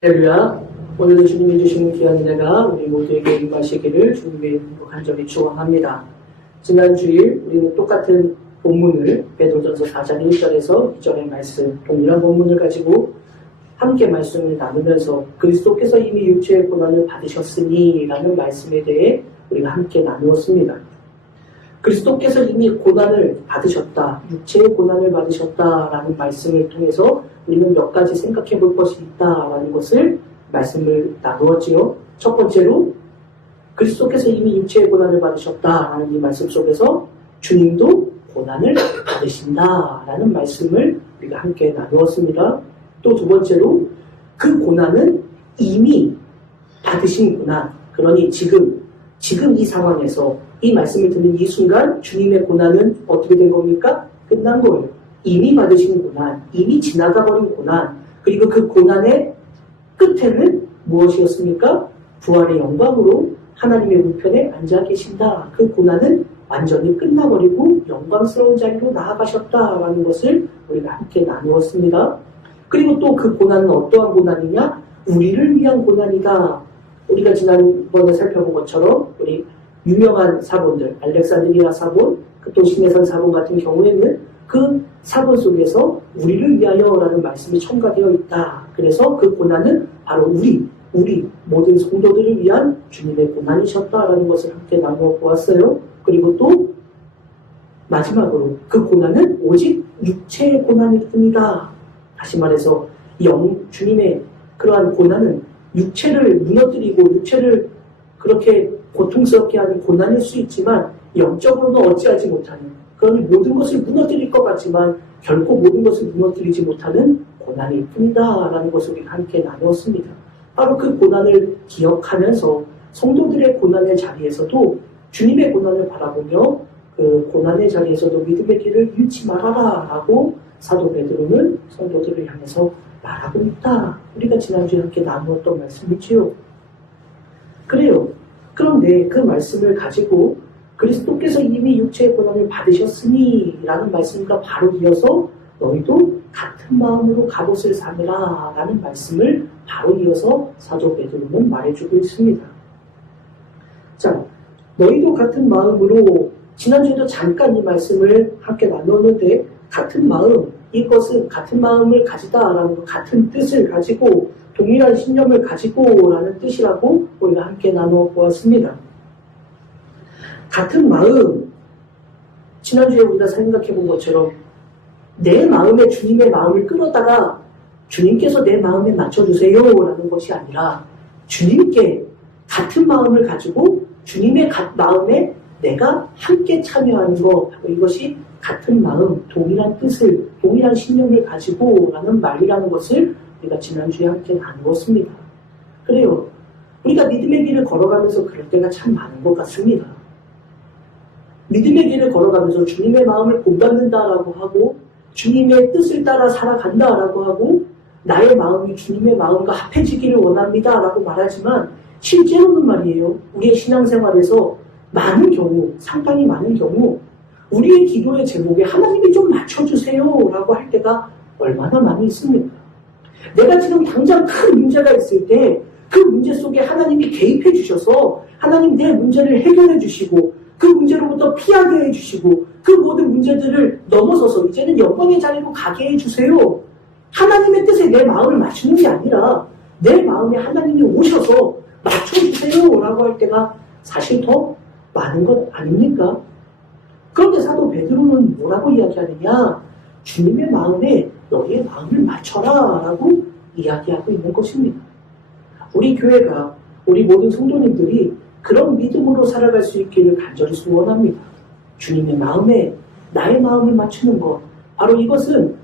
할렐루야. 오늘도 주님이 주시는 귀한 은혜가 우리 모두에게 임하시기를 주님의 이름으로 간절히 축원합니다. 지난 주일 우리는 똑같은 본문을 베드로전서 4장 1절에서 2절의 말씀, 동일한 본문을 가지고 함께 말씀을 나누면서 그리스도께서 이미 육체의 고난을 받으셨으니 라는 말씀에 대해 우리가 함께 나누었습니다. 그리스도께서 이미 고난을 받으셨다, 육체의 고난을 받으셨다라는 말씀을 통해서 우리는 몇 가지 생각해 볼 것이 있다라는 것을 말씀을 나누었지요. 첫 번째로 그리스도께서 이미 육체의 고난을 받으셨다라는 이 말씀 속에서 주님도 고난을 받으신다라는 말씀을 우리가 함께 나누었습니다. 또 두 번째로 그 고난은 이미 받으신 고난, 그러니 지금 이 상황에서 이 말씀을 듣는 이 순간 주님의 고난은 어떻게 된 겁니까? 끝난 거예요. 이미 받으신 고난, 이미 지나가버린 고난, 그리고 그 고난의 끝에는 무엇이었습니까? 부활의 영광으로 하나님의 우편에 앉아 계신다. 그 고난은 완전히 끝나버리고 영광스러운 자리로 나아가셨다라는 것을 우리가 함께 나누었습니다. 그리고 또 그 고난은 어떠한 고난이냐? 우리를 위한 고난이다. 우리가 지난번에 살펴본 것처럼 우리 유명한 사본들, 알렉산드리아 사본, 또 신해산 사본 같은 경우에는 그 사본 속에서 우리를 위하여라는 말씀이 첨가되어 있다. 그래서 그 고난은 바로 우리 모든 성도들을 위한 주님의 고난이셨다라는 것을 함께 나누어 보았어요. 그리고 또 마지막으로 그 고난은 오직 육체의 고난일 뿐이다. 다시 말해서 주님의 그러한 고난은 육체를 무너뜨리고 육체를 그렇게 고통스럽게 하는 고난일 수 있지만 영적으로는 어찌하지 못하는, 그러니 모든 것을 무너뜨릴 것 같지만 결코 모든 것을 무너뜨리지 못하는 고난일 뿐이다 라는 것을 우리가 함께 나누었습니다. 바로 그 고난을 기억하면서 성도들의 고난의 자리에서도 주님의 고난을 바라보며 그 고난의 자리에서도 믿음의 길을 잃지 말아라 라고 사도 베드로는 성도들을 향해서 말하고 있다. 우리가 지난주에 함께 나누었던 말씀이지요. 그래요. 그런데 그 말씀을 가지고 그리스도께서 이미 육체의 고난을 받으셨으니 라는 말씀과 바로 이어서 너희도 같은 마음으로 갑옷을 삼으라 라는 말씀을 바로 이어서 사도 베드로는 말해주고 있습니다. 자, 너희도 같은 마음으로, 지난주에도 잠깐 이 말씀을 함께 나눴는데 같은 마음, 이것은 같은 마음을 가지다라는 것, 같은 뜻을 가지고 동일한 신념을 가지고 라는 뜻이라고 우리가 함께 나누어 보았습니다. 같은 마음, 지난주에 우리가 생각해 본 것처럼 내 마음에 주님의 마음을 끌어다가 주님께서 내 마음에 맞춰주세요 라는 것이 아니라 주님께 같은 마음을 가지고 주님의 마음에 내가 함께 참여하는 것, 이것이 같은 마음, 동일한 뜻을, 동일한 신념을 가지고 라는 말이라는 것을 우리가 지난주에 함께 나누었습니다. 그래요. 우리가 믿음의 길을 걸어가면서 그럴 때가 참 많은 것 같습니다. 믿음의 길을 걸어가면서 주님의 마음을 본받는다라고 하고 주님의 뜻을 따라 살아간다라고 하고 나의 마음이 주님의 마음과 합해지기를 원합니다라고 말하지만 실제로는 말이에요. 우리의 신앙생활에서 많은 경우, 상당히 많은 경우 우리의 기도의 제목에 하나님이 좀 맞춰주세요 라고 할 때가 얼마나 많이 있습니까? 내가 지금 당장 큰 문제가 있을 때 그 문제 속에 하나님이 개입해 주셔서 하나님 내 문제를 해결해 주시고 그 문제로부터 피하게 해 주시고 그 모든 문제들을 넘어서서 이제는 영광의 자리로 가게 해 주세요. 하나님의 뜻에 내 마음을 맞추는 게 아니라 내 마음에 하나님이 오셔서 맞춰주세요 라고 할 때가 사실 더 많은 것 아닙니까? 그런데 사도 베드로는 뭐라고 이야기하느냐? 주님의 마음에 너희의 마음을 맞춰라 라고 이야기하고 있는 것입니다. 우리 교회가, 우리 모든 성도님들이 그런 믿음으로 살아갈 수 있기를 간절히 소원합니다. 주님의 마음에 나의 마음을 맞추는 것, 바로 이것은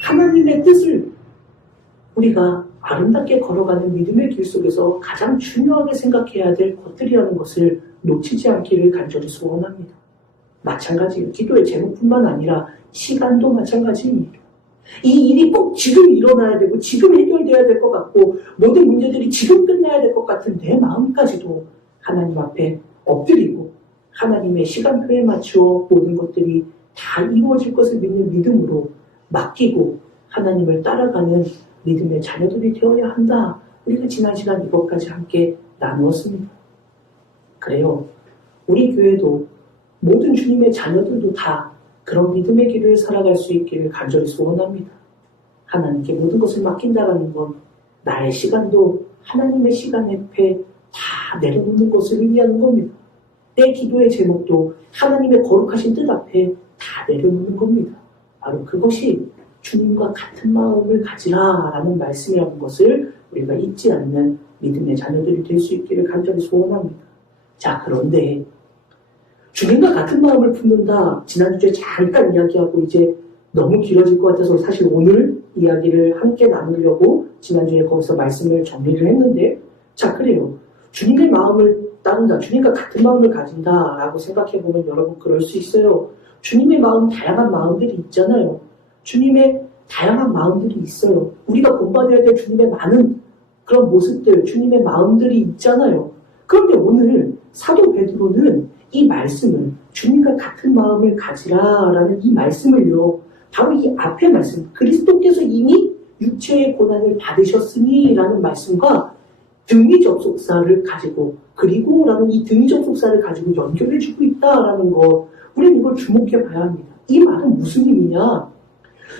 하나님의 뜻을 우리가 아름답게 걸어가는 믿음의 길 속에서 가장 중요하게 생각해야 될 것들이라는 것을 놓치지 않기를 간절히 소원합니다. 마찬가지로 기도의 제목뿐만 아니라 시간도 마찬가지입니다. 이 일이 꼭 지금 일어나야 되고 지금 해결돼야 될 것 같고 모든 문제들이 지금 끝나야 될 것 같은 내 마음까지도 하나님 앞에 엎드리고 하나님의 시간표에 맞추어 모든 것들이 다 이루어질 것을 믿는 믿음으로 맡기고 하나님을 따라가는 믿음의 자녀들이 되어야 한다. 우리가 지난 시간 이것까지 함께 나누었습니다. 그래요. 우리 교회도 모든 주님의 자녀들도 다 그런 믿음의 길을 살아갈 수 있기를 간절히 소원합니다. 하나님께 모든 것을 맡긴다라는 건 나의 시간도 하나님의 시간 앞에 다 내려놓는 것을 의미하는 겁니다. 내 기도의 제목도 하나님의 거룩하신 뜻 앞에 다 내려놓는 겁니다. 바로 그것이 주님과 같은 마음을 가지라라는 말씀이라는 것을 우리가 잊지 않는 믿음의 자녀들이 될 수 있기를 간절히 소원합니다. 자, 그런데 주님과 같은 마음을 품는다. 지난주에 잠깐 이야기하고 이제 너무 길어질 것 같아서 사실 오늘 이야기를 함께 나누려고 지난주에 거기서 말씀을 정리를 했는데, 자, 그래요. 주님의 마음을 따른다. 주님과 같은 마음을 가진다라고 생각해보면 여러분 그럴 수 있어요. 주님의 마음, 다양한 마음들이 있잖아요. 주님의 다양한 마음들이 있어요. 우리가 본받아야 될 주님의 많은 그런 모습들, 주님의 마음들이 있잖아요. 그런데 오늘 사도 베드로는 이 말씀을, 주님과 같은 마음을 가지라라는 이 말씀을요, 바로 이 앞의 말씀, 그리스도께서 이미 육체의 고난을 받으셨으니 라는 말씀과 등위 접속사를 가지고, 그리고 라는 이 등위 접속사를 가지고 연결해주고 있다라는 거, 우리는 이걸 주목해 봐야 합니다. 이 말은 무슨 의미냐?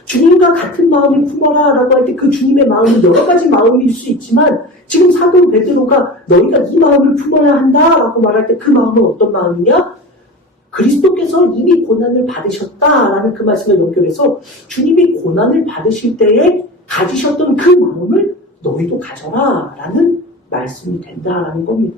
주님과 같은 마음을 품어라 라고 할 때 그 주님의 마음은 여러 가지 마음일 수 있지만, 지금 사도 베드로가 너희가 이 마음을 품어야 한다 라고 말할 때 그 마음은 어떤 마음이냐? 그리스도께서 이미 고난을 받으셨다라는 그 말씀을 연결해서 주님이 고난을 받으실 때에 가지셨던 그 마음을 너희도 가져라 라는 말씀이 된다라는 겁니다.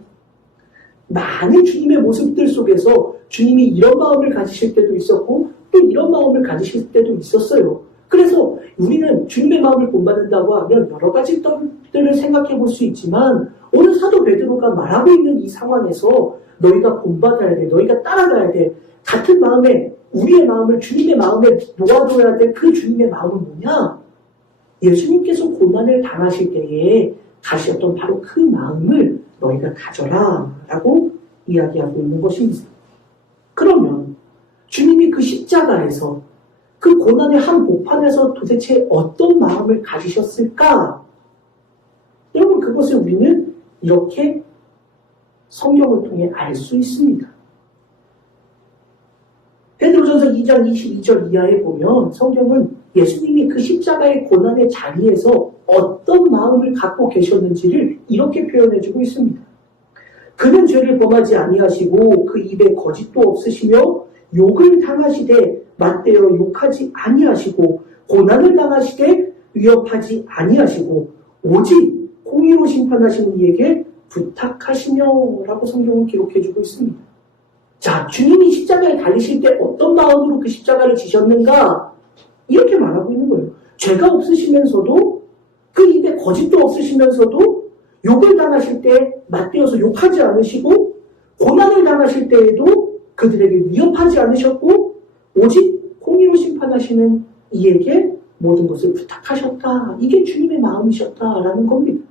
많은 주님의 모습들 속에서 주님이 이런 마음을 가지실 때도 있었고 또 이런 마음을 가지실 때도 있었어요. 그래서 우리는 주님의 마음을 본받는다고 하면 여러 가지 것들을 생각해 볼 수 있지만, 오늘 사도 베드로가 말하고 있는 이 상황에서 너희가 본받아야 돼, 너희가 따라가야 돼, 같은 마음에 우리의 마음을 주님의 마음에 놓아둬야 될 그 주님의 마음은 뭐냐? 예수님께서 고난을 당하실 때에 가셨던 바로 그 마음을 너희가 가져라 라고 이야기하고 있는 것입니다. 그러면 주님이 그 십자가에서 그 고난의 한복판에서 도대체 어떤 마음을 가지셨을까? 여러분, 그것을 우리는 이렇게 성경을 통해 알 수 있습니다. 베드로전서 2장 22절 이하에 보면 성경은 예수님이 그 십자가의 고난의 자리에서 어떤 마음을 갖고 계셨는지를 이렇게 표현해주고 있습니다. 그는 죄를 범하지 아니하시고 그 입에 거짓도 없으시며 욕을 당하시되 맞대어 욕하지 아니하시고 고난을 당하시되 위협하지 아니하시고 오직 공의로 심판하시는 이에게 부탁하시며 라고 성경은 기록해주고 있습니다. 자, 주님이 십자가에 달리실 때 어떤 마음으로 그 십자가를 지셨는가? 이렇게 말하고 있는 거예요. 죄가 없으시면서도 그 입에 거짓도 없으시면서도 욕을 당하실 때 맞대어서 욕하지 않으시고 고난을 당하실 때에도 그들에게 위협하지 않으셨고 오직 공의로 심판하시는 이에게 모든 것을 부탁하셨다. 이게 주님의 마음이셨다라는 겁니다.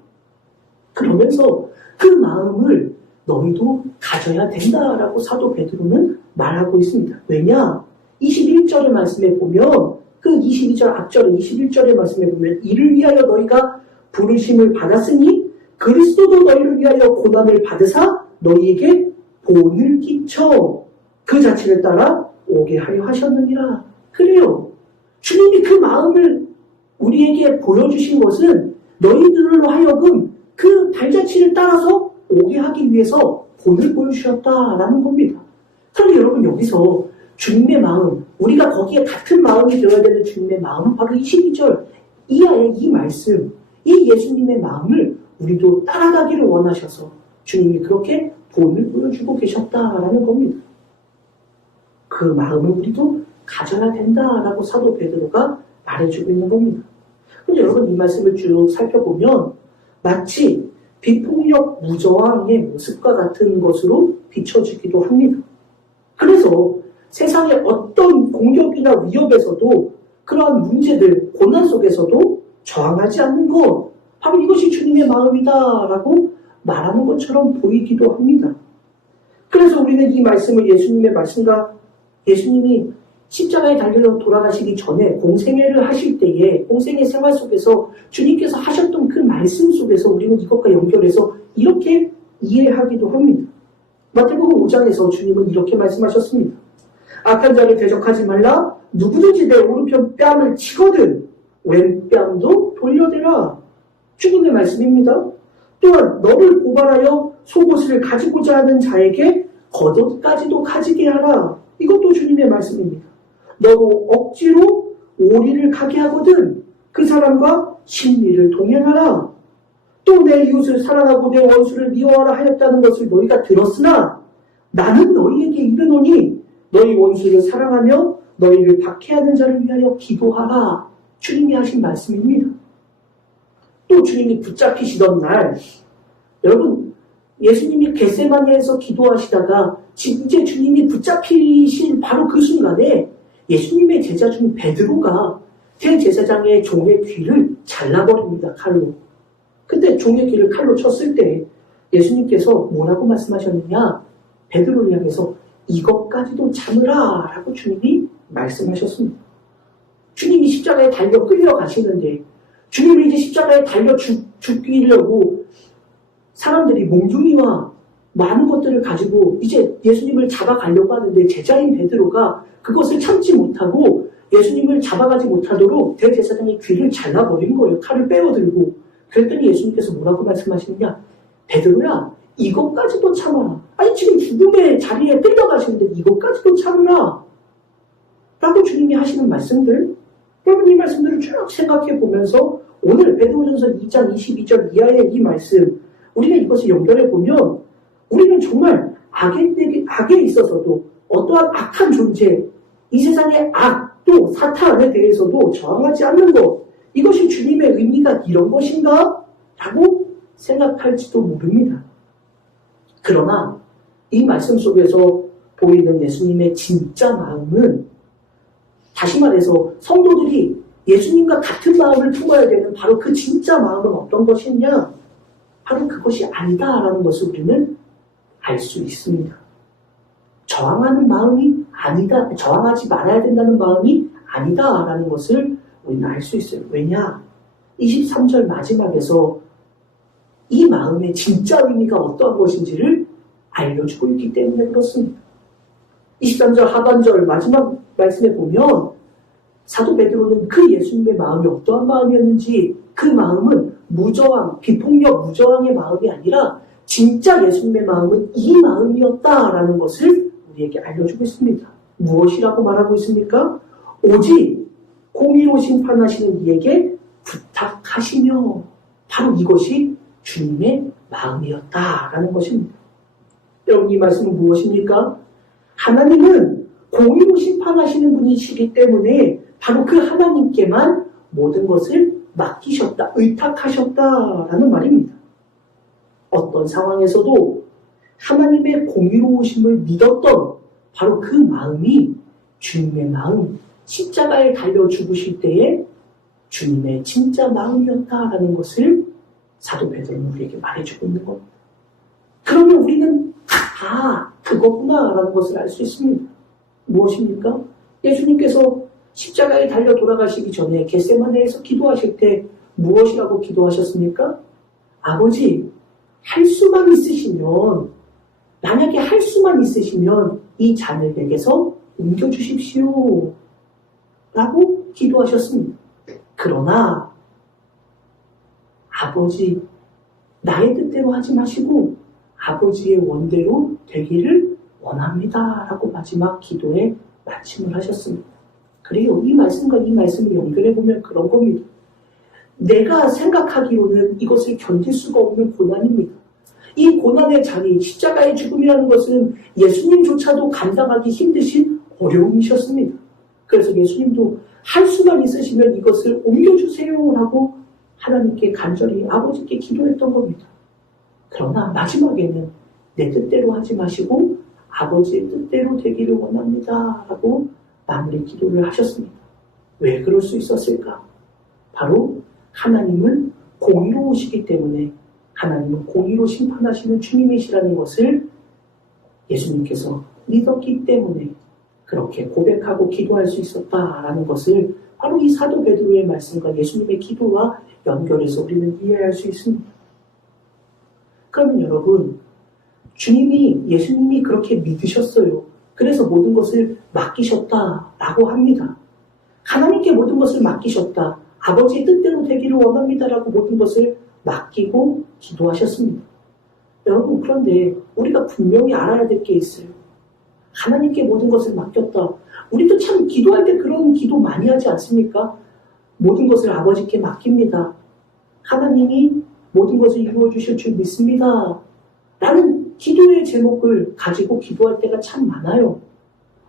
그러면서 그 마음을 너희도 가져야 된다라고 사도 베드로는 말하고 있습니다. 왜냐? 21절의 말씀에 보면 그 22절 앞절에 21절의 말씀에 보면 이를 위하여 너희가 부르심을 받았으니 그리스도도 너희를 위하여 고난을 받으사 너희에게 본을 끼쳐 그 자체를 따라 오게 하려 하셨느니라. 그래요. 주님이 그 마음을 우리에게 보여주신 것은 너희들로 하여금 그 발자취를 따라서 오게 하기 위해서 본을 보여주셨다라는 겁니다. 그런데 여러분, 여기서 주님의 마음, 우리가 거기에 같은 마음이 되어야 되는 주님의 마음은 바로 22절 이하의 이 말씀, 이 예수님의 마음을 우리도 따라가기를 원하셔서 주님이 그렇게 본을 보여주고 계셨다라는 겁니다. 그 마음을 우리도 가져야 된다라고 사도 베드로가 말해주고 있는 겁니다. 근데 여러분, 이 말씀을 쭉 살펴보면 마치 비폭력 무저항의 모습과 같은 것으로 비춰지기도 합니다. 그래서 세상의 어떤 공격이나 위협에서도 그러한 문제들, 고난 속에서도 저항하지 않는 것, 바로 이것이 주님의 마음이다라고 말하는 것처럼 보이기도 합니다. 그래서 우리는 이 말씀을 예수님의 말씀과 예수님이 십자가에 달려 돌아가시기 전에 공생애를 하실 때에 공생애 생활 속에서 주님께서 하셨던 그 말씀 속에서 우리는 이것과 연결해서 이렇게 이해하기도 합니다. 마태복음 5장에서 주님은 이렇게 말씀하셨습니다. 악한 자를 대적하지 말라. 누구든지 내 오른편 뺨을 치거든 왼뺨도 돌려대라. 주님의 말씀입니다. 또한 너를 고발하여 속옷을 가지고자 하는 자에게 겉옷까지도 가지게 하라. 이것도 주님의 말씀입니다. 너로 억지로 오리를 가게 하거든 그 사람과 심리를 동행하라. 또 내 이웃을 사랑하고 내 원수를 미워하라 하였다는 것을 너희가 들었으나 나는 너희에게 이르노니 너희 원수를 사랑하며 너희를 박해하는 자를 위하여 기도하라. 주님이 하신 말씀입니다. 또 주님이 붙잡히시던 날, 여러분 예수님이 겟세마네에서 기도하시다가 이제 주님이 붙잡히신 바로 그 순간에 예수님의 제자 중 베드로가 대제사장의 종의 귀를 잘라버립니다. 칼로. 그때 종의 귀를 칼로 쳤을 때 예수님께서 뭐라고 말씀하셨느냐? 베드로를 향해서 이것까지도 참으라 라고 주님이 말씀하셨습니다. 주님이 십자가에 달려 끌려가시는데 주님이 이제 십자가에 달려 죽이려고 사람들이 몽둥이와 많은 것들을 가지고 이제 예수님을 잡아가려고 하는데 제자인 베드로가 그것을 참지 못하고 예수님을 잡아가지 못하도록 대제사장의 귀를 잘라버린 거예요. 칼을 빼어들고. 그랬더니 예수님께서 뭐라고 말씀하시느냐? 베드로야, 이것까지도 참아라. 아니 지금 죽음의 자리에 끌려가시는데 이것까지도 참으라. 라고 주님이 하시는 말씀들, 여러분 이 말씀들을 쭉 생각해 보면서 오늘 베드로전서 2장 22절 이하의 이 말씀, 우리가 이것을 연결해 보면 우리는 정말 악에 있어서도 어떠한 악한 존재, 이 세상의 악, 또 사탄에 대해서도 저항하지 않는 것, 이것이 주님의 의미가 이런 것인가? 라고 생각할지도 모릅니다. 그러나 이 말씀 속에서 보이는 예수님의 진짜 마음은, 다시 말해서 성도들이 예수님과 같은 마음을 품어야 되는 바로 그 진짜 마음은 어떤 것이냐? 바로 그것이 아니다라는 것을 우리는 알 수 있습니다. 저항하는 마음이 아니다, 저항하지 말아야 된다는 마음이 아니다라는 것을 우리는 알 수 있어요. 왜냐? 23절 마지막에서 이 마음의 진짜 의미가 어떠한 것인지를 알려주고 있기 때문에 그렇습니다. 23절 하반절 마지막 말씀에 보면 사도 베드로는 그 예수님의 마음이 어떠한 마음이었는지, 그 마음은 무저항, 비폭력 무저항의 마음이 아니라 진짜 예수님의 마음은 이 마음이었다라는 것을 우리에게 알려주고 있습니다. 무엇이라고 말하고 있습니까? 오직 공의로 심판하시는 이에게 부탁하시며, 바로 이것이 주님의 마음이었다라는 것입니다. 여러분 이 말씀은 무엇입니까? 하나님은 공의로 심판하시는 분이시기 때문에 바로 그 하나님께만 모든 것을 맡기셨다, 의탁하셨다라는 말입니다. 어떤 상황에서도 하나님의 공의로우심을 믿었던 바로 그 마음이 주님의 마음, 십자가에 달려 죽으실 때에 주님의 진짜 마음이었다라는 것을 사도 베드로는 우리에게 말해주고 있는 겁니다. 그러면 우리는 그거구나라는 것을 알 수 있습니다. 무엇입니까? 예수님께서 십자가에 달려 돌아가시기 전에 겟세마네에서 기도하실 때 무엇이라고 기도하셨습니까? 아버지, 할 수만 있으시면, 만약에 할 수만 있으시면 이 잔을 내게서 옮겨주십시오 라고 기도하셨습니다. 그러나 아버지, 나의 뜻대로 하지 마시고 아버지의 원대로 되기를 원합니다 라고 마지막 기도에 마침을 하셨습니다. 그래요, 이 말씀과 이 말씀을 연결해보면 그런 겁니다. 내가 생각하기로는 이것을 견딜 수가 없는 고난입니다. 이 고난의 자리, 십자가의 죽음이라는 것은 예수님조차도 감당하기 힘드신 어려움이셨습니다. 그래서 예수님도 할 수만 있으시면 이것을 옮겨주세요 라고 하나님께 간절히 아버지께 기도했던 겁니다. 그러나 마지막에는 내 뜻대로 하지 마시고 아버지의 뜻대로 되기를 원합니다 라고 마무리 기도를 하셨습니다. 왜 그럴 수 있었을까? 바로 하나님은 공의로우시기 때문에, 하나님은 공의로 심판하시는 주님이시라는 것을 예수님께서 믿었기 때문에, 그렇게 고백하고 기도할 수 있었다라는 것을 바로 이 사도 베드로의 말씀과 예수님의 기도와 연결해서 우리는 이해할 수 있습니다. 그러면 여러분, 예수님이 그렇게 믿으셨어요. 그래서 모든 것을 맡기셨다라고 합니다. 하나님께 모든 것을 맡기셨다. 아버지의 뜻대로 되기를 원합니다라고 모든 것을 맡기고 기도하셨습니다. 여러분, 그런데 우리가 분명히 알아야 될 게 있어요. 하나님께 모든 것을 맡겼다. 우리도 참 기도할 때 그런 기도 많이 하지 않습니까? 모든 것을 아버지께 맡깁니다. 하나님이 모든 것을 이루어 주실 줄 믿습니다. 라는 기도의 제목을 가지고 기도할 때가 참 많아요.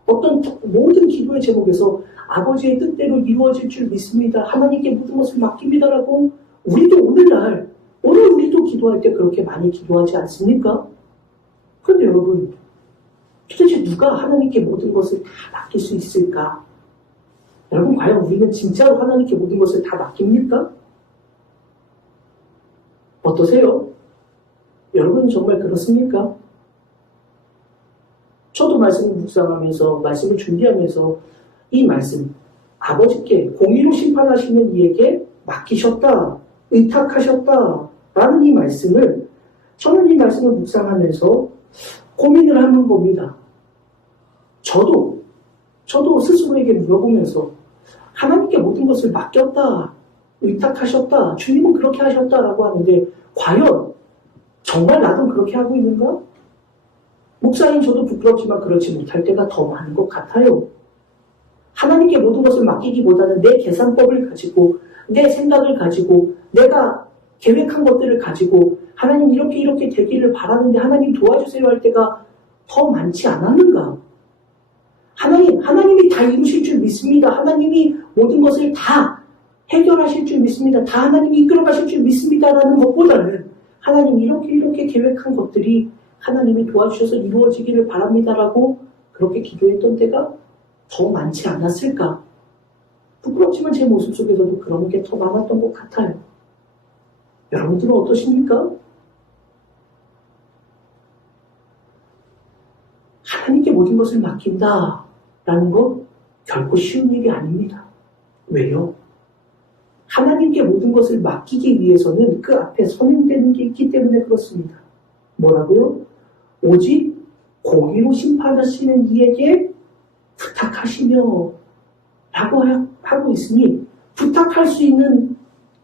어떤 모든 기도의 제목에서 아버지의 뜻대로 이루어질 줄 믿습니다. 하나님께 모든 것을 맡깁니다라고 우리도 오늘 우리도 기도할 때 그렇게 많이 기도하지 않습니까? 그런데 여러분, 도대체 누가 하나님께 모든 것을 다 맡길 수 있을까? 여러분, 과연 우리는 진짜로 하나님께 모든 것을 다 맡깁니까? 어떠세요? 여러분 정말 그렇습니까? 저도 말씀을 묵상하면서 말씀을 준비하면서 이 말씀, 아버지께 공의로 심판하시는 이에게 맡기셨다, 의탁하셨다 라는 이 말씀을 저는 이 말씀을 묵상하면서 고민을 하는 겁니다. 저도 스스로에게 물어보면서 하나님께 모든 것을 맡겼다, 의탁하셨다, 주님은 그렇게 하셨다라고 하는데 과연 정말 나도 그렇게 하고 있는가? 목사인 저도 부끄럽지만 그렇지 못할 때가 더 많은 것 같아요. 하나님께 모든 것을 맡기기보다는 내 계산법을 가지고, 내 생각을 가지고, 내가 계획한 것들을 가지고 하나님 이렇게 되기를 바라는데 하나님 도와주세요 할 때가 더 많지 않았는가? 하나님이 다 이루실 줄 믿습니다. 하나님이 모든 것을 다 해결하실 줄 믿습니다. 다 하나님이 이끌어 가실 줄 믿습니다라는 것보다는 하나님 이렇게 계획한 것들이 하나님이 도와주셔서 이루어지기를 바랍니다라고 그렇게 기도했던 때가 더 많지 않았을까? 부끄럽지만 제 모습 속에서도 그런 게 더 많았던 것 같아요. 여러분들은 어떠십니까? 하나님께 모든 것을 맡긴다라는 건 결코 쉬운 일이 아닙니다. 왜요? 하나님께 모든 것을 맡기기 위해서는 그 앞에 선행되는 게 있기 때문에 그렇습니다. 뭐라고요? 오직 공의로 심판하시는 이에게 부탁하시며 라고 하고 있으니 부탁할 수 있는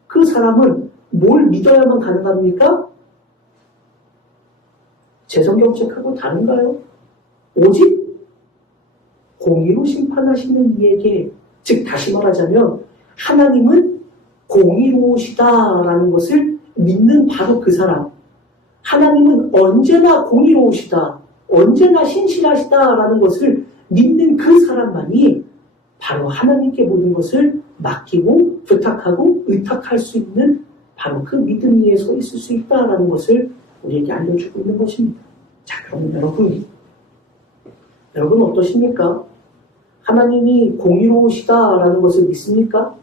그 사람은 뭘 믿어야만 가능합니까? 제 성경책하고 다른가요? 오직 공의로 심판하시는 이에게, 즉 다시 말하자면 하나님은 공의로우시다라는 것을 믿는 바로 그 사람, 하나님은 언제나 공의로우시다, 언제나 신실하시다라는 것을 믿는 그 사람만이 바로 하나님께 모든 것을 맡기고 부탁하고 의탁할 수 있는 바로 그 믿음 위에 서 있을 수 있다라는 것을 우리에게 알려주고 있는 것입니다. 자, 그럼 여러분 어떠십니까? 하나님이 공의로우시다라는 것을 믿습니까?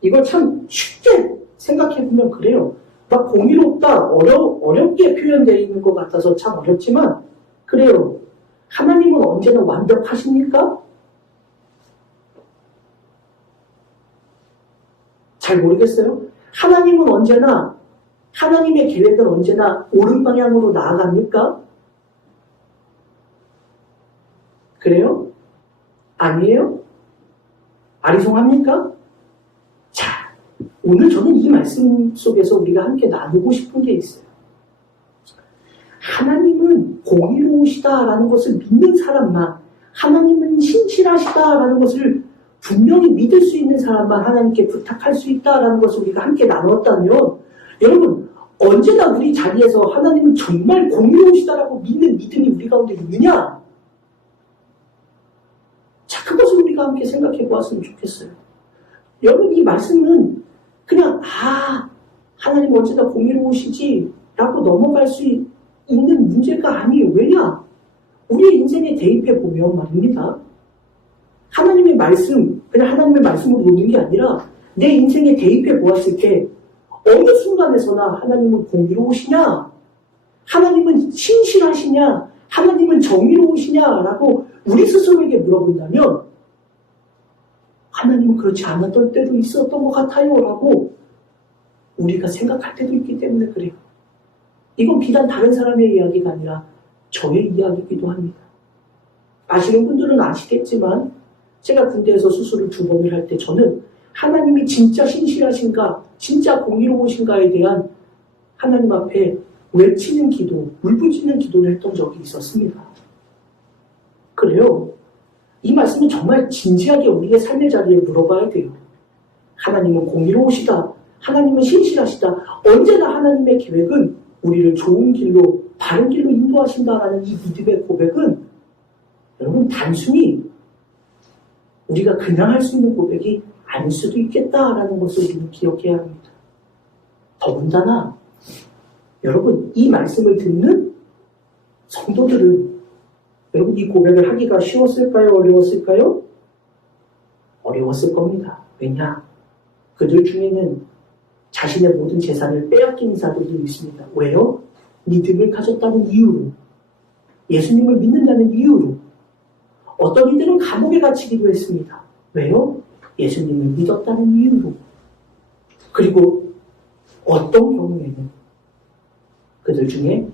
이걸 참 쉽게 생각해보면 그래요. 막 공의롭다, 어렵게 표현되어 있는 것 같아서 참 어렵지만 그래요. 하나님은 언제나 완벽하십니까? 잘 모르겠어요. 하나님은 언제나, 하나님의 계획은 언제나 옳은 방향으로 나아갑니까? 그래요? 아니에요? 아리송합니까? 자, 오늘 저는 이 말씀 속에서 우리가 함께 나누고 싶은 게 있어요. 하나님은 공의로우시다라는 것을 믿는 사람만, 하나님은 신실하시다라는 것을 분명히 믿을 수 있는 사람만 하나님께 부탁할 수 있다라는 것을 우리가 함께 나눴다면, 여러분 언제나 우리 자리에서 하나님은 정말 공의로우시다라고 믿는 믿음이 우리 가운데 있느냐? 자, 그것을 우리가 함께 생각해 보았으면 좋겠어요. 여러분, 이 말씀은 그냥 하나님 언제나 공의로우시지 라고 넘어갈 수 있는 문제가 아니에요. 왜냐? 우리의 인생에 대입해 보면 말입니다. 하나님의 말씀, 그냥 하나님의 말씀으로 놓는 게 아니라 내 인생에 대입해 보았을 때 어느 순간에서나 하나님은 공의로우시냐? 하나님은 신실하시냐? 하나님은 정의로우시냐라고 우리 스스로에게 물어본다면 하나님은 그렇지 않았던 때도 있었던 것 같아요 라고 우리가 생각할 때도 있기 때문에 그래요. 이건 비단 다른 사람의 이야기가 아니라 저의 이야기이기도 합니다. 아시는 분들은 아시겠지만 제가 군대에서 수술을 2번을 할 때 저는 하나님이 진짜 신실하신가 진짜 공의로우신가에 대한 하나님 앞에 외치는 기도, 울부짖는 기도를 했던 적이 있었습니다. 그래요. 이 말씀은 정말 진지하게 우리의 삶의 자리에 물어봐야 돼요. 하나님은 공의로우시다. 하나님은 신실하시다. 언제나 하나님의 계획은 우리를 좋은 길로, 바른 길로 인도하신다라는 이 믿음의 고백은 여러분 단순히 우리가 그냥 할 수 있는 고백이 아닐 수도 있겠다라는 것을 우리는 기억해야 합니다. 더군다나 여러분 이 말씀을 듣는 성도들은 여러분 이 고백을 하기가 쉬웠을까요? 어려웠을까요? 어려웠을 겁니다. 왜냐? 그들 중에는 자신의 모든 재산을 빼앗긴 자들도 있습니다. 왜요? 믿음을 가졌다는 이유로, 예수님을 믿는다는 이유로. 어떤 이들은 감옥에 갇히기도 했습니다. 왜요? 예수님을 믿었다는 이유로. 그리고 어떤 경우에는 그들 중에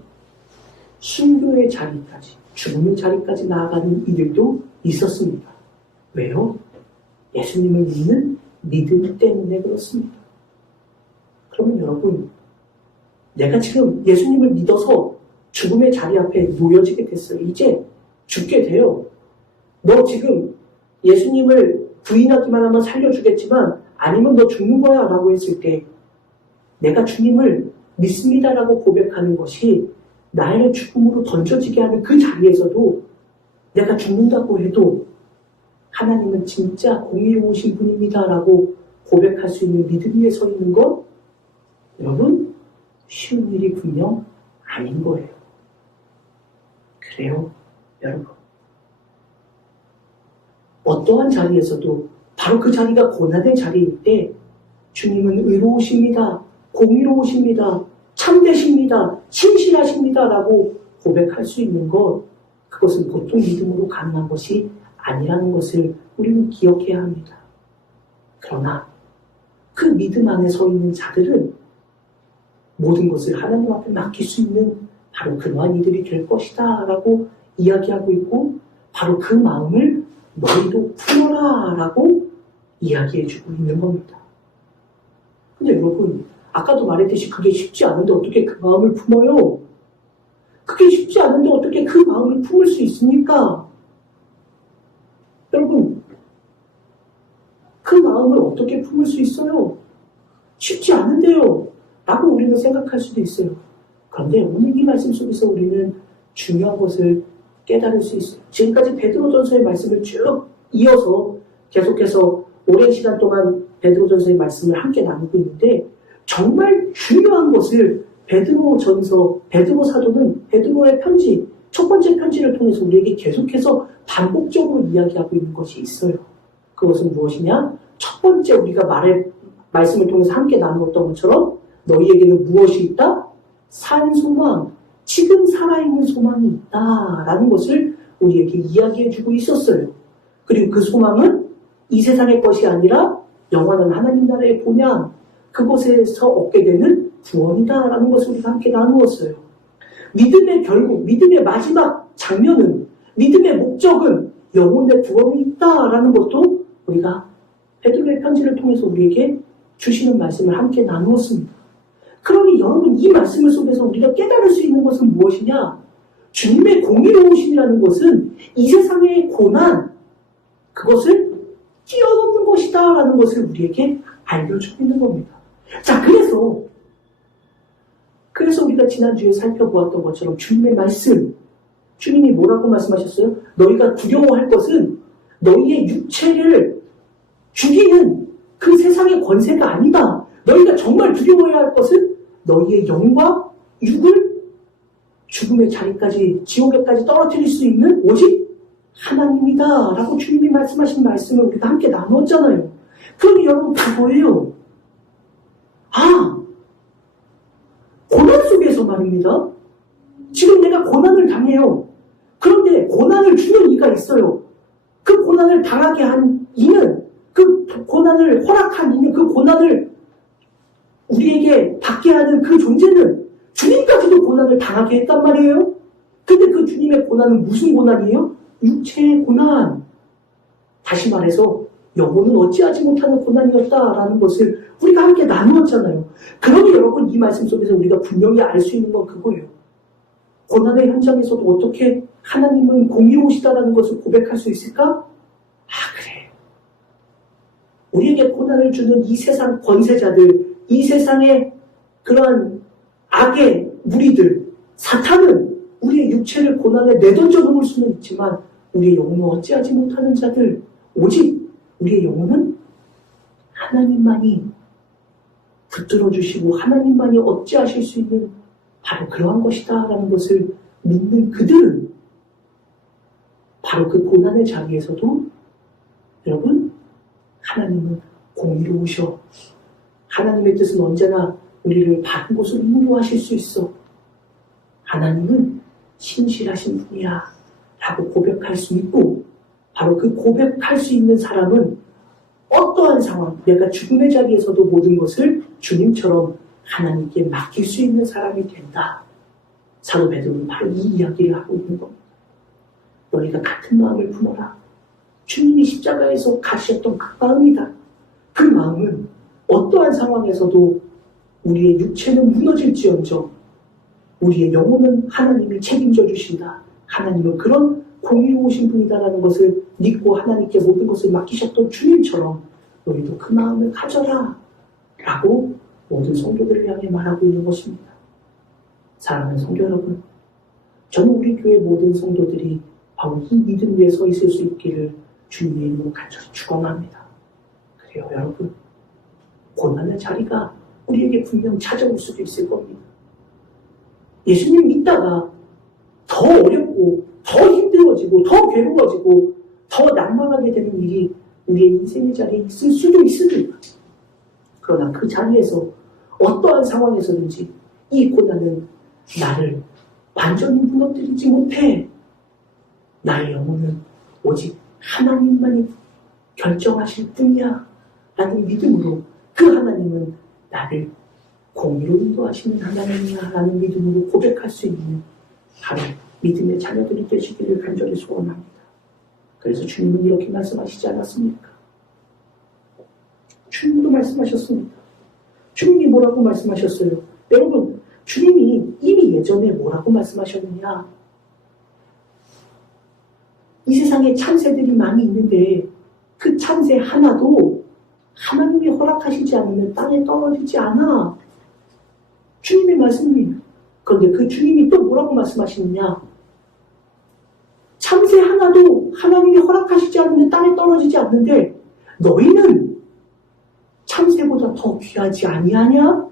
순교의 자리까지, 죽음의 자리까지 나아가는 이들도 있었습니다. 왜요? 예수님을 믿는 믿음 때문에 그렇습니다. 그러면 여러분, 내가 지금 예수님을 믿어서 죽음의 자리 앞에 놓여지게 됐어요. 이제 죽게 돼요. 너 지금 예수님을 부인하기만 하면 살려주겠지만 아니면 너 죽는 거야 라고 했을 때 내가 주님을 믿습니다라고 고백하는 것이 나의 죽음으로 던져지게 하는 그 자리에서도 내가 죽는다고 해도 하나님은 진짜 공의로우신 분입니다라고 고백할 수 있는 믿음 위에 서 있는 것 여러분 쉬운 일이 분명 아닌 거예요. 그래요 여러분. 어떠한 자리에서도 바로 그 자리가 고난의 자리일 때 주님은 의로우십니다. 공의로우십니다. 참되십니다. 신실하십니다. 라고 고백할 수 있는 것 그것은 보통 믿음으로 가능한 것이 아니라는 것을 우리는 기억해야 합니다. 그러나 그 믿음 안에 서 있는 자들은 모든 것을 하나님 앞에 맡길 수 있는 바로 그러한 이들이 될 것이다 라고 이야기하고 있고 바로 그 마음을 너희도 풀어라 라고 이야기해주고 있는 겁니다. 근데 여러분 아까도 말했듯이 그게 쉽지 않은데 어떻게 그 마음을 품어요? 그게 쉽지 않은데 어떻게 그 마음을 품을 수 있습니까? 여러분 그 마음을 어떻게 품을 수 있어요? 쉽지 않은데요 라고 우리는 생각할 수도 있어요. 그런데 오늘 이 말씀 속에서 우리는 중요한 것을 깨달을 수 있어요. 지금까지 베드로전서의 말씀을 쭉 이어서 계속해서 오랜 시간 동안 베드로전서의 말씀을 함께 나누고 있는데 정말 중요한 것을 베드로전서, 베드로 사도는 베드로의 편지, 첫 번째 편지를 통해서 우리에게 계속해서 반복적으로 이야기하고 있는 것이 있어요. 그것은 무엇이냐? 첫 번째 우리가 말씀을 통해서 함께 나누었던 것처럼 너희에게는 무엇이 있다? 산 소망, 지금 살아있는 소망이 있다라는 것을 우리에게 이야기해주고 있었어요. 그리고 그 소망은 이 세상의 것이 아니라 영원한 하나님 나라의 본향, 그곳에서 얻게 되는 구원이다라는 것을 우리가 함께 나누었어요. 믿음의 결국, 믿음의 마지막 장면은, 믿음의 목적은 영혼의 구원이 있다라는 것도 우리가 베드로의 편지를 통해서 우리에게 주시는 말씀을 함께 나누었습니다. 그러니 여러분 이 말씀을 속에서 우리가 깨달을 수 있는 것은 무엇이냐? 주님의 공의로우심이라는 것은 이 세상의 고난, 그것을 뛰어넘는 것이다 라는 것을 우리에게 알려주고 있는 겁니다. 자, 그래서 우리가 지난주에 살펴보았던 것처럼 주님의 말씀, 주님이 뭐라고 말씀하셨어요? 너희가 두려워할 것은 너희의 육체를 죽이는 그 세상의 권세가 아니다. 너희가 정말 두려워해야 할 것은 너희의 영과 육을 죽음의 자리까지, 지옥에까지 떨어뜨릴 수 있는 오직 하나님이다 라고 주님이 말씀하신 말씀을 우리가 함께 나눴잖아요. 그럼 여러분 그거예요. 고난 속에서 말입니다. 지금 내가 고난을 당해요. 그런데 고난을 주는 이가 있어요. 그 고난을 당하게 한 이는, 그 고난을 허락한 이는, 그 고난을 우리에게 받게 하는 그 존재는 주님까지도 고난을 당하게 했단 말이에요. 근데 그 주님의 고난은 무슨 고난이에요? 육체의 고난. 다시 말해서 영혼은 어찌하지 못하는 고난이었다라는 것을 우리가 함께 나누었잖아요. 그러니 여러분, 이 말씀 속에서 우리가 분명히 알 수 있는 건 그거예요. 고난의 현장에서도 어떻게 하나님은 공의로우시다라는 것을 고백할 수 있을까? 그래. 우리에게 고난을 주는 이 세상 권세자들, 이 세상의 그러한 악의 무리들, 사탄은 우리의 육체를 고난에 내던져 놓을 수는 있지만 우리의 영혼은 어찌하지 못하는 자들, 오직 우리의 영혼은 하나님만이 붙들어 주시고 하나님만이 어찌하실 수 있는 바로 그러한 것이다 라는 것을 믿는 그들은 바로 그 고난의 자리에서도 여러분, 하나님은 공의로우셔. 하나님의 뜻은 언제나 우리를 바른 곳으로 인도하실 수 있어. 하나님은 신실하신 분이야 라고 고백할 수 있고, 바로 그 고백할 수 있는 사람은 어떠한 상황, 내가 죽음의 자리에서도 모든 것을 주님처럼 하나님께 맡길 수 있는 사람이 된다. 사도 베드로는 바로 이 이야기를 하고 있는 겁니다. 너희가 같은 마음을 품어라. 주님이 십자가에서 가셨던 그 마음이다. 그 마음은 어떠한 상황에서도 우리의 육체는 무너질지언정 우리의 영혼은 하나님이 책임져 주신다. 하나님은 그런 공의로우신 분이다라는 것을 믿고 하나님께 모든 것을 맡기셨던 주님처럼 너희도 그 마음을 가져라 라고 모든 성도들을 향해 말하고 있는 것입니다. 사랑하는 성도 여러분, 저는 우리 교회 모든 성도들이 바로 이 믿음 위에 서 있을 수 있기를 주님의 이름으로 간절히 축원합니다. 그래요 여러분, 고난의 자리가 우리에게 분명 찾아올 수도 있을 겁니다. 예수님 믿다가 더 어렵고 더 힘들어지고 더 괴로워지고 더 난망하게 되는 일이 우리의 인생의 자리에 있을 수도 있습니다. 그러나 그 자리에서 어떠한 상황에서든지 이 고난은 나를 완전히 무너뜨리지 못해. 나의 영혼은 오직 하나님만이 결정하실 뿐이야 라는 믿음으로 그 하나님은 나를 공의로 인도하시는 하나님이야 라는 믿음으로 고백할 수 있는 바로 믿음의 자녀들이 되시기를 간절히 소원합니다. 그래서 주님은 이렇게 말씀하시지 않았습니까? 주님도 말씀하셨습니다. 주님이 뭐라고 말씀하셨어요? 여러분, 주님이 이미 예전에 뭐라고 말씀하셨느냐? 이 세상에 참새들이 많이 있는데 그 참새 하나도 하나님이 허락하시지 않으면 땅에 떨어지지 않아. 주님의 말씀입니다. 그런데 그 주님이 또 뭐라고 말씀하시느냐? 참새 하나도 하나님이 허락하시지 않으면 땅에 떨어지지 않는데 너희는 참새보다 더 귀하지 아니하냐?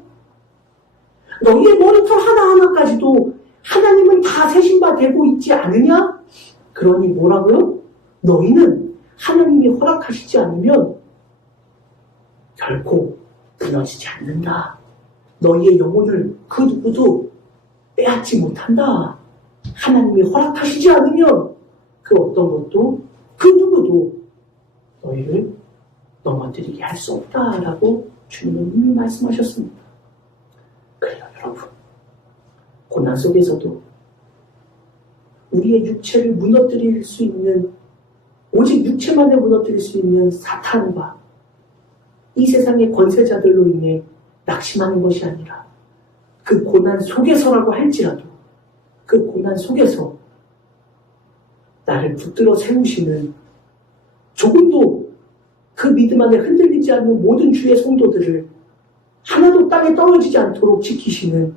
너희의 머리털 하나하나까지도 하나님은 다 세신 바 되고 있지 않으냐? 그러니 뭐라고요? 너희는 하나님이 허락하시지 않으면 결코 무너지지 않는다. 너희의 영혼을 그 누구도 빼앗지 못한다. 하나님이 허락하시지 않으면 그 어떤 것도 그 누구도 너희를 넘어뜨리게 할 수 없다라고 주님은 이미 말씀하셨습니다. 그래요 여러분, 고난 속에서도 우리의 육체를 무너뜨릴 수 있는, 오직 육체만을 무너뜨릴 수 있는 사탄과 이 세상의 권세자들로 인해 낙심하는 것이 아니라 그 고난 속에서라고 할지라도 그 고난 속에서 나를 붙들어 세우시는, 조금도 그 믿음 안에 흔들리지 않는 모든 주의 성도들을 하나도 땅에 떨어지지 않도록 지키시는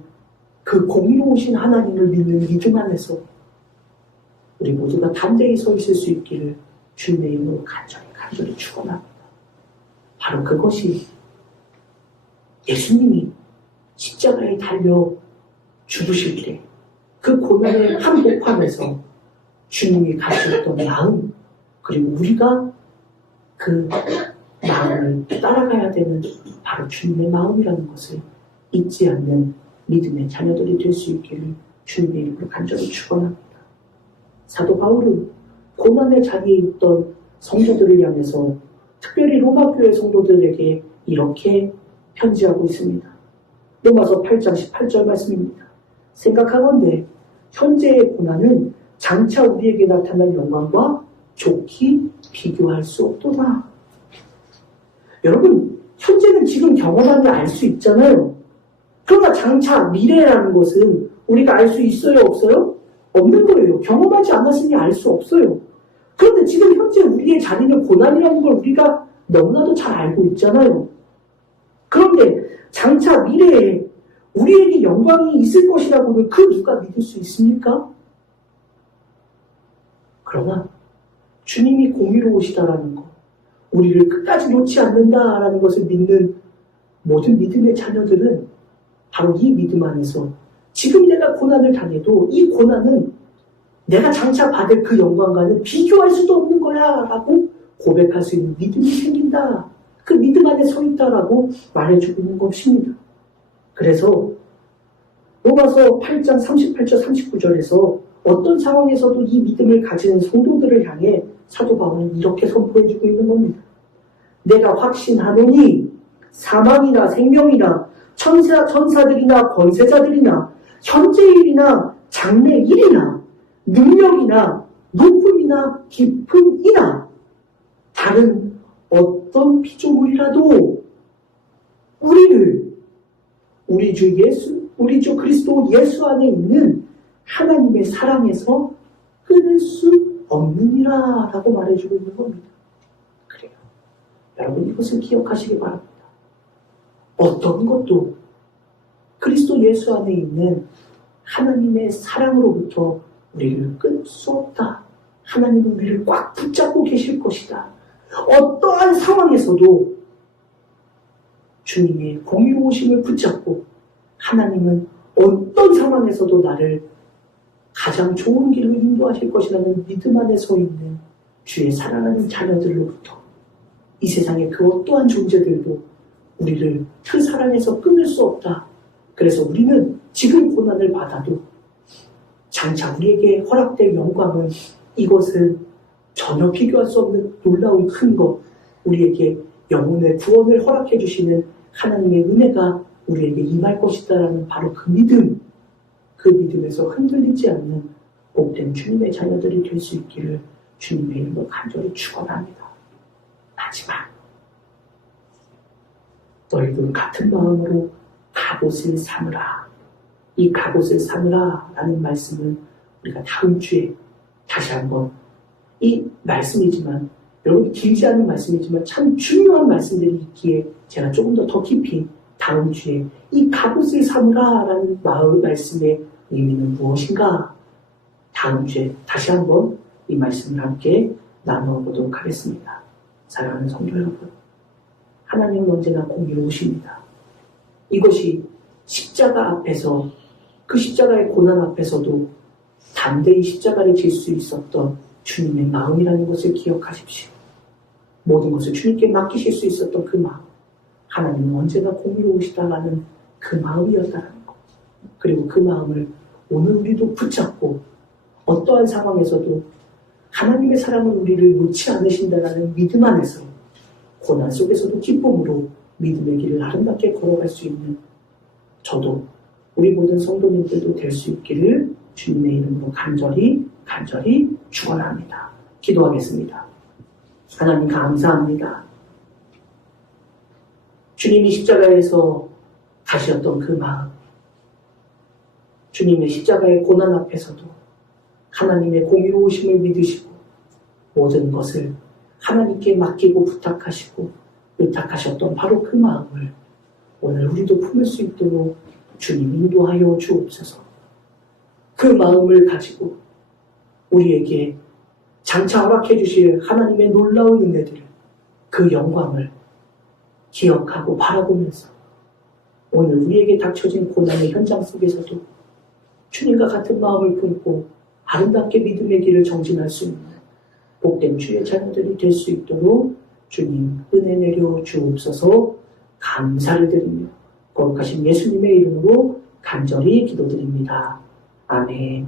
그 공의로우신 하나님을 믿는 믿음 안에서 우리 모두가 담대히 서 있을 수 있기를 주님의 이름으로 간절히 축원합니다. 바로 그것이 예수님이 십자가에 달려 죽으실 때 그 고난을 항복하면서 주님이 가지셨던 마음, 그리고 우리가 그 마음을 따라가야 되는 바로 주님의 마음이라는 것을 잊지 않는 믿음의 자녀들이 될 수 있기를 주님의 이름으로 간절히 축원합니다. 사도 바울은 고난의 자리에 있던 성도들을 향해서 특별히 로마교회 성도들에게 이렇게 편지하고 있습니다. 로마서 8장 18절 말씀입니다. 생각하건대 현재의 고난은 장차 우리에게 나타날 영광과 좋게 비교할 수 없도다. 여러분, 현재는 지금 경험하면 알 수 있잖아요. 그러나 장차 미래라는 것은 우리가 알 수 있어요, 없어요? 없는 거예요. 경험하지 않았으니 알 수 없어요. 그런데 지금 현재 우리의 자리는 고난이라는 걸 우리가 너무나도 잘 알고 있잖아요. 그런데 장차 미래에 우리에게 영광이 있을 것이라고는 그 누가 믿을 수 있습니까? 그러나 주님이 공의로우시다라는 것, 우리를 끝까지 놓지 않는다라는 것을 믿는 모든 믿음의 자녀들은 바로 이 믿음 안에서 지금 내가 고난을 당해도 이 고난은 내가 장차 받을 그 영광과는 비교할 수도 없는 거야 라고 고백할 수 있는 믿음이 생긴다. 그 믿음 안에 서 있다라고 말해주고 있는 것입니다. 그래서 로마서 8장 38절 39절에서 어떤 상황에서도 이 믿음을 가지는 성도들을 향해 사도 바울은 이렇게 선포해주고 있는 겁니다. 내가 확신하노니 사망이나 생명이나 천사들이나 권세자들이나 현재일이나 장래일이나 능력이나 높음이나 깊음이나 다른 어떤 피조물이라도 우리를 우리 주 그리스도 예수 안에 있는 하나님의 사랑에서 끊을 수 없느니라 라고 말해주고 있는 겁니다. 그래요. 여러분 이것을 기억하시기 바랍니다. 어떤 것도 그리스도 예수 안에 있는 하나님의 사랑으로부터 우리를 끊을 수 없다. 하나님은 우리를 꽉 붙잡고 계실 것이다. 어떠한 상황에서도 주님의 공의로우심을 붙잡고 하나님은 어떤 상황에서도 나를 가장 좋은 길로 인도하실 것이라는 믿음 안에 서 있는 주의 사랑하는 자녀들로부터 이 세상의 그 어떠한 존재들도 우리를 그 사랑에서 끊을 수 없다. 그래서 우리는 지금 고난을 받아도 장차 우리에게 허락될 영광은 이것은 전혀 비교할 수 없는 놀라운 큰 것, 우리에게 영혼의 구원을 허락해 주시는 하나님의 은혜가 우리에게 임할 것이다라는 바로 그 믿음, 그 믿음에서 흔들리지 않는 복된 주님의 자녀들이 될 수 있기를 주님의 이름으로 간절히 축원합니다. 하지만 너희들 같은 마음으로 갑옷을 삼으라. 이 갑옷을 삼으라 라는 말씀은 우리가 다음 주에 다시 한번 이 말씀이지만 여러분 길지 않은 말씀이지만 참 중요한 말씀들이 있기에 제가 조금 더 깊이 다음 주에 이 갑옷을 삼으라 라는 말씀의 의미는 무엇인가 다음 주에 다시 한번 이 말씀을 함께 나누어 보도록 하겠습니다. 사랑하는 성도 여러분, 하나님은 언제나 공의로우십니다. 이것이 십자가 앞에서 그 십자가의 고난 앞에서도 담대히 십자가를 질 수 있었던 주님의 마음이라는 것을 기억하십시오. 모든 것을 주님께 맡기실 수 있었던 그 마음, 하나님은 언제나 공의로우시다라는 그 마음이었다는 것. 그리고 그 마음을 오늘 우리도 붙잡고 어떠한 상황에서도 하나님의 사랑은 우리를 놓지 않으신다라는 믿음 안에서 고난 속에서도 기쁨으로 믿음의 길을 아름답게 걸어갈 수 있는 저도 우리 모든 성도님들도 될 수 있기를 주님의 이름으로 간절히 축원합니다. 기도하겠습니다. 하나님 감사합니다. 주님이 십자가에서 가셨던 그 마음, 주님의 십자가의 고난 앞에서도 하나님의 공의로우심을 믿으시고 모든 것을 하나님께 맡기고 부탁하시고 의탁하셨던 바로 그 마음을 오늘 우리도 품을 수 있도록 주님 인도하여 주옵소서. 그 마음을 가지고 우리에게 장차 허락해 주실 하나님의 놀라운 은혜들을, 그 영광을 기억하고 바라보면서 오늘 우리에게 닥쳐진 고난의 현장 속에서도 주님과 같은 마음을 품고 아름답게 믿음의 길을 정진할 수 있는 복된 주의 자녀들이 될 수 있도록 주님 은혜 내려 주옵소서. 감사를 드리며 거룩하신 예수님의 이름으로 간절히 기도드립니다. 아멘.